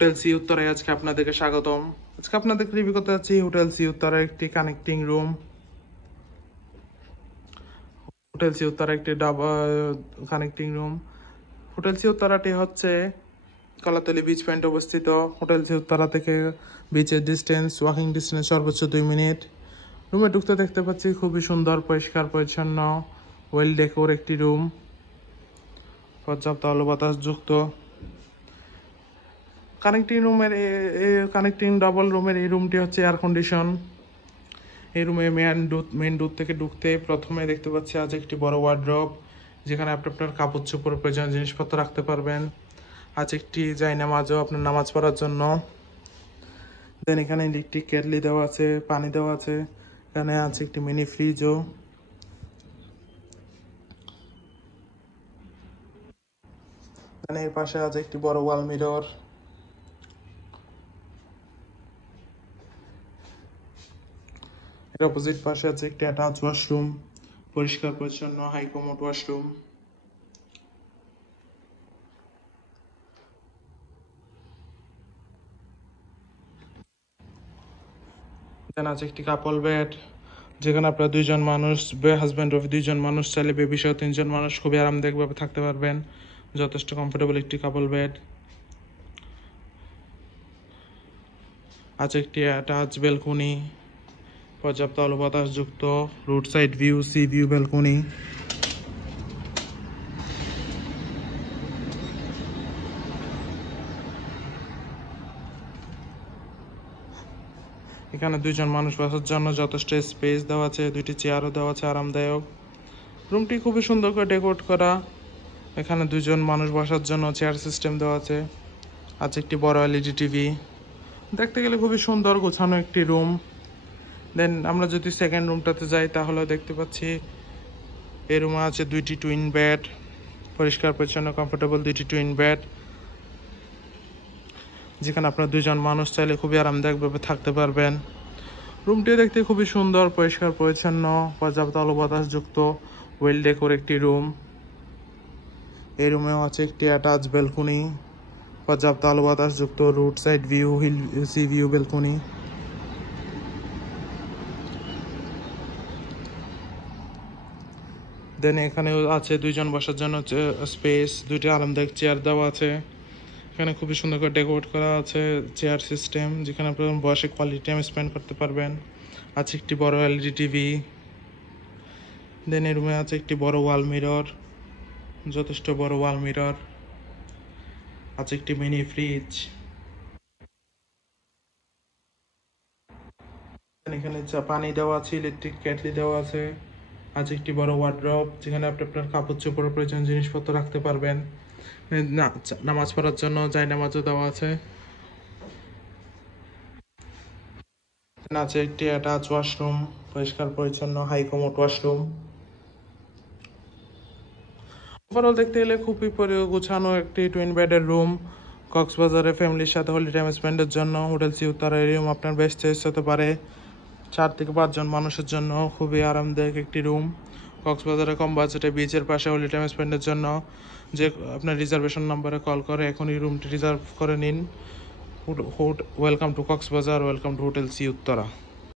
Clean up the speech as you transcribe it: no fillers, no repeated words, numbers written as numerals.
Hotel sea উত্তরায় আজকে আপনাদেরকে স্বাগতম। আজকে আপনাদের রিভিউ করতে যাচ্ছি হোটেল সি উত্তরার একটি connecting room. Hotel sea Uttara একটি কানেক্টিং রুম। হোটেল সি উত্তরাটি হচ্ছে কলাতলি বিচ পয়েন্টে অবস্থিত। হোটেল সি উত্তরা থেকে বিচের ডিস্টেন্স, ওয়াকিং ডিস্টেন্স সর্বোচ্চ 2 মিনিট। রুমে ঢুকতে দেখতে পাচ্ছি খুবই সুন্দর, পরিষ্কার পরিচ্ছন্ন, ওয়েল ডেকোর একটি রুম, পর্যাপ্ত আলো বাতাস যুক্ত। কানেক্টিং ডাবল রুমের এই রুমটি হচ্ছে এয়ার কন্ডিশন। এই রুমে মেন ডোর থেকে ঢুকতে প্রথমে দেখতে পাচ্ছি আজ একটি বড় ওয়ার্ড্রপ, যেখানে আপনি আপনার কাপড় চোপড় প্রয়োজনীয় জিনিসপত্র রাখতে পারবেন। আজ একটি জায়নামাজও আপনার নামাজ পড়ার জন্য। দেন এখানে ইলেকট্রিক কেটলি দেওয়া আছে, পানি দেওয়া আছে। এখানে আছে একটি মিনি ফ্রিজও। এর পাশে আছে একটি বড় ওয়াল মিরর। এর অপোজিট পাশে আছে একটি অ্যাটাচ ওয়াশরুম, পরিষ্কার পরিচ্ছন্ন হাই কমোড ওয়াশরুম। দেন আছে একটি কাপল বেড, যেখানে আপনার দুইজন মানুষ, হাজব্যান্ড ওয়াইফ দুইজন মানুষ চাইলে বেবি সহ 3জন মানুষ খুবই আরামদায়কভাবে থাকতে পারবেন। যথেষ্ট কমফোর্টেবল একটি কাপল বেড। আছে একটি অ্যাটাচ ব্যালকনি, পর্যাপ্ত আলো বাতাস যুক্ত road side view, sea view balcony. এখানে দুইজন মানুষ বসার জন্য যথেষ্ট স্পেস দেওয়া আছে, 2টি চেয়ারও দেওয়া আছে আরামদায়ক। রুমটি খুবই সুন্দর করে ডেকোরেট করা। এখানে দুজন মানুষ বসার জন্য চেয়ার সিস্টেম দেওয়া আছে। আছে একটি বড় এলইডি টিভি। দেখতে গেলে খুবই সুন্দর গোছানো একটি রুম। দেন আমরা যদি সেকেন্ড রুমটাতে যাই, তাহলে দেখতে পাচ্ছি এই রুমে আছে 2টি টুইন বেড, পরিষ্কার পরিচ্ছন্ন কমফোর্টেবল 2টি টুইন বেড, যেখানে আপনার দুজন মানুষ চাইলে খুবই আরামদায়কভাবে থাকতে পারবেন। রুমটি দেখতে খুবই সুন্দর, পরিষ্কার পরিচ্ছন্ন, পর্যাপ্ত আলো বাতাস যুক্ত, ওয়েল ডেকোর একটি রুম। এই রুমেও আছে একটি অ্যাটাচ ব্যালকনি, পর্যাপ্ত আলো বাতাস যুক্ত road side view, sea view balcony. Then এখানেও আছে দুইজন বসার জন্য স্পেস, 2টি আরামদায়ক চেয়ার দেওয়া আছে। এখানে খুবই সুন্দর করে ডেকোরেট করা আছে চেয়ার সিস্টেম, যেখানে আপনারা বসে কোয়ালিটি টাইম স্পেন্ড করতে পারবেন। আছে একটি বড় এলইডি টিভি। দেন এই রুমে আছে একটি বড় ওয়াল মিরর, যথেষ্ট বড় ওয়াল মিরর। আছে একটি মিনি ফ্রিজ। এখানে পানি দেওয়া আছে, ইলেকট্রিক কেটলি দেওয়া আছে। আছে একটি বড় ওয়ার্ড্রপ, যেখানে আপনি আপনার কাপড় চোপড় প্রয়োজন জিনিসপত্র রাখতে পারবেন। নামাজ পড়ার জন্য জায়নামাজও দেওয়া আছে। আছে একটি অ্যাটাচ ওয়াশরুম, পরিষ্কার পরিচ্ছন্ন হাই কমোড ওয়াশরুম। ওভারঅল দেখতে গেলে খুবই গোছানো একটি টুইন বেডের রুম। কক্সবাজারে ফ্যামিলির সাথে হলিডে টাইম স্পেন্ডের জন্য হোটেল সি উত্তরা এই রুম আপনার বেস্ট চয়েস হতে পারে। 4 থেকে 5 জন মানুষের জন্য খুবই আরামদায়ক একটি রুম। কক্সবাজারে কম বাজেটে বিচের পাশে হলিডে টাইম স্পেন্ডের জন্য যে আপনার রিজার্ভেশন নাম্বারে কল করে এখন এই রুমটি রিজার্ভ করে নিন। Welcome to Cox's Bazar, welcome to hotel sea Uttara.